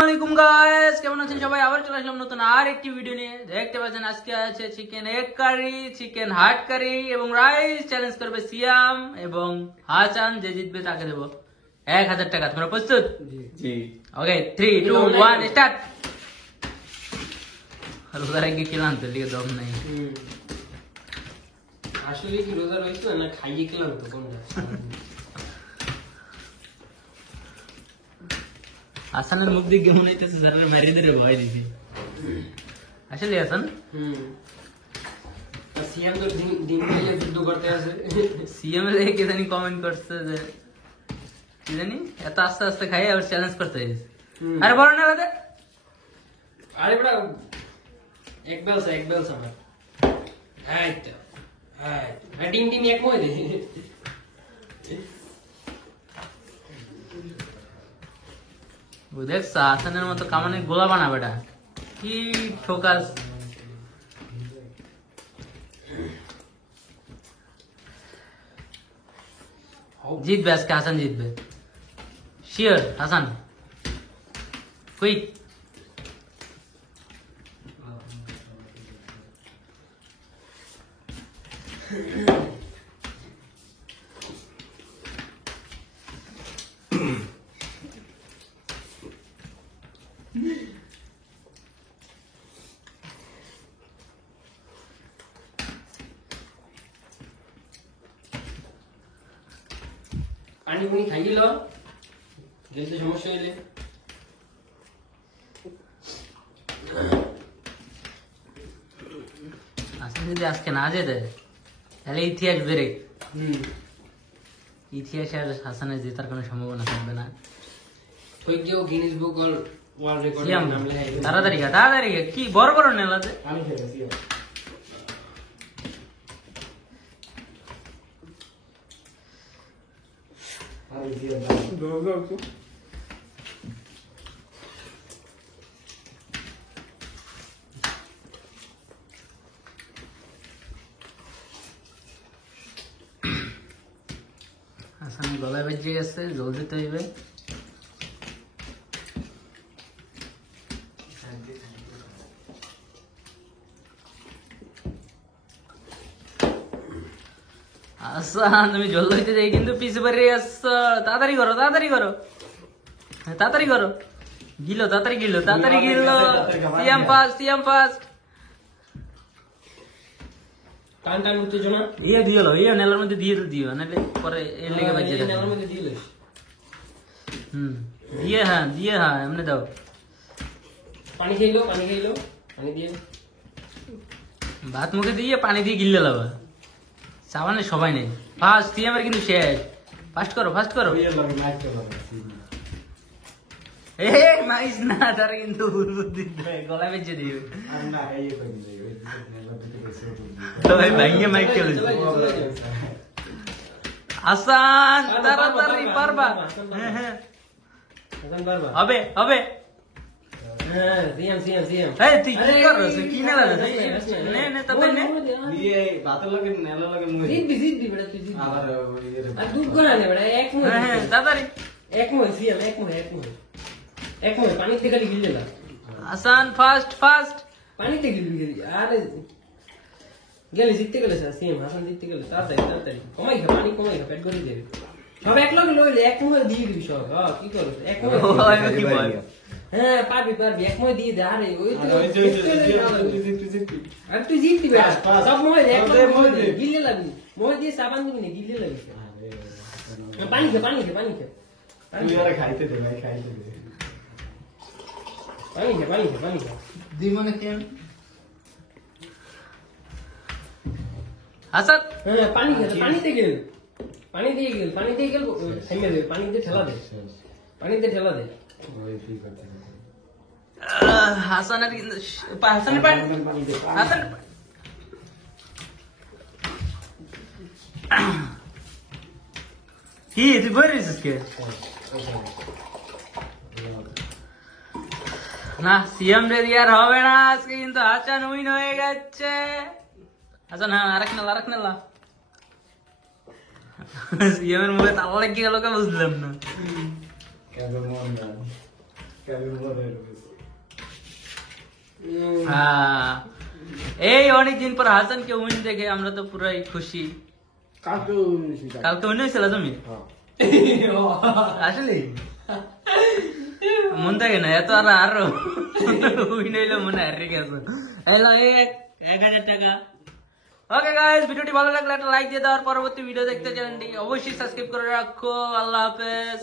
আসসালামু গাইস, কেমন আছেন সবাই? আবার চলে আসলাম নতুন আর একটি ভিডিও নিয়ে। দেখতে পাচ্ছেন আজকে আছে chicken egg curry, chicken heart curry এবং রাইস। চ্যালেঞ্জ করবে সিয়াম এবং হাসান। যে জিতবে তাকে দেবো 1000 টাকা। তোমরা প্রস্তুত? জি। ওকে, 3, 2, 1 স্টার্ট। রোজার আগে খেলাম তো, লিখে দম নাই। আসলে কি রোজা রয়েছে না খাইয়ে খেলাম তো কোনটা? হাসানের মুখ দিয়ে কেমন হইতেছে, স্যারের মারি ধরে ভয় দিছি। আসলে হাসান সিয়াম তো দিন খাইয়ে যুদ্ধ করতে আছে। সিএম এর কে জানি কমেন্ট করছে যে কি জানি এত আস্তে আস্তে খাই আর চ্যালেঞ্জ করতে হইছে। আরে বড় না দাদা, আরে বড় এক বেলস আমার। এই তো এই ডিম এক মই দে। ও দেখ হাসানের মতো কামানে গোলা বানা বেটা, কি ফোকাস। জিতবে আজকে, হাসান জিতবে শিওর। হাসান কুইক। পানি পুনি খাইয়ে লো, গেলতে সমস্যা হইলে। হাসান যদি আজকে না যেতে তাহলে ইতিহাস ব্রেক। ইতিহাসে আর হাসানের জেতার কোনো সম্ভাবনা থাকবে না। ওই গিয়েও গিনেস বুক ওয়ার্ল্ড রেকর্ডে নাম লেখাই। তাড়াতাড়ি খা, তাড়াতাড়ি খা। কি বড় বড় নেলাতে আমি খেয়েছি। হাসানের গলায় বেজে গেছে, জল দিতে হইবে। হাসান তুমি জল দিতে যাই কিন্তু পিছে বাড়ি আসছো। তাড়াতাড়ি করো, তাড়াতাড়ি করো, তাড়াতাড়ি করো। গিলো, তাড়াতাড়ি গিলো, তাড়াতাড়ি গিলো। সিয়াম ফাস্ট, সিয়াম ফাস্ট। টান উত্তেজনা ইয়ে দিও, ইয়ে নেলার মধ্যে দিয়ে তো দিও, নাহলে পরে এর লেগে বাজে যাবে। নেলার মধ্যে দিয়ে দিস। দিয়ে হ্যাঁ এমনি দাও। পানি খাইলো, পানি দিয়ে ভাত মুখে দিয়ে পানি দিয়ে গিললে লাবা। সাবানে সবাই নেই। ফার্স্ট সিএমের কিন্তু শেষ। ফাস্ট করো, ফাস্ট করো। এ মাইস না, তারা কিন্তু বুদ্ধি গলায় বেঁচে দিবে। ভাই ভাইয়ে মাইক চলে আসান, তাড়াতাড়ি পারবা। হ্যাঁ হবে হবে। হ্যাঁ সিএম এই তুই কি করছ? কি নেলা নে নে তবে নে দিয়ে ভাতের লাগে নেলা লাগে মুই জিতবি বেটা, তুই জিতবি। আবার আর দুধ করে নে বেটা, এক মই। হ্যাঁ তাড়াতাড়ি। এক মই সিএম, এক মই পানি থেকে গিলে না। আসান ফাস্ট ফাস্ট। পানিতে গিলি আরে গেলে জিততে গেলে সিএম হাসান জিততে গেলে তাড়াতাড়ি কমাই খা, পানি কমাই খা, পেট ভরে যাবে। সব এক লগে লইলে এক মই দিয়ে দিবি সব। হ্যাঁ কি করছ? এক মই। কি বল? হ্যাঁ পারবি এক মই দিয়ে দে। আরে ওই তো আর তুই জিতবি বেটা, সব মই এক মই দে, গিলে লাগবি। মই দিয়ে সাবান দিবি না, গিলে লাগবি। পানি খা। তুই আরে খাইতে দে ভাই, খাইতে দে। পানি খা। দি মানে কেন আসাদ? হ্যাঁ পানি খা, পানিতে গেল থেমে দে, পানিতে ঠেলা দে। ওই ঠিক আছে। হাসানের কিন্তু হাসানের পানি, হাসান কি তুই বই রেছিস কে? না সিএম রে দিয়ে আর হবে না আজকে, কিন্তু হাসান উইন হয়ে গেছে। হাসান হ্যাঁ আরেক নেলা। সিএম এর মুখে তালা লেগে গেল কে বুঝলাম না। কেন মন না হ্যাঁ, এই অনেকদিন পর হাসানকে উইন দেখে আমরা তো পুরাই খুশি। কালকে উইন হয়েছিল তুমি আসলে মন থাকে না এত আরো উইন হইলো মনে হারিয়ে গেছে। এলো 1000 টাকা। ওকে গাইস, ভিডিওটি ভালো লাগলে একটা লাইক দিয়ে দাও আর পরবর্তী ভিডিও দেখতে চ্যানেলটি অবশ্যই সাবস্ক্রাইব করে রাখো। আল্লাহ হাফেজ।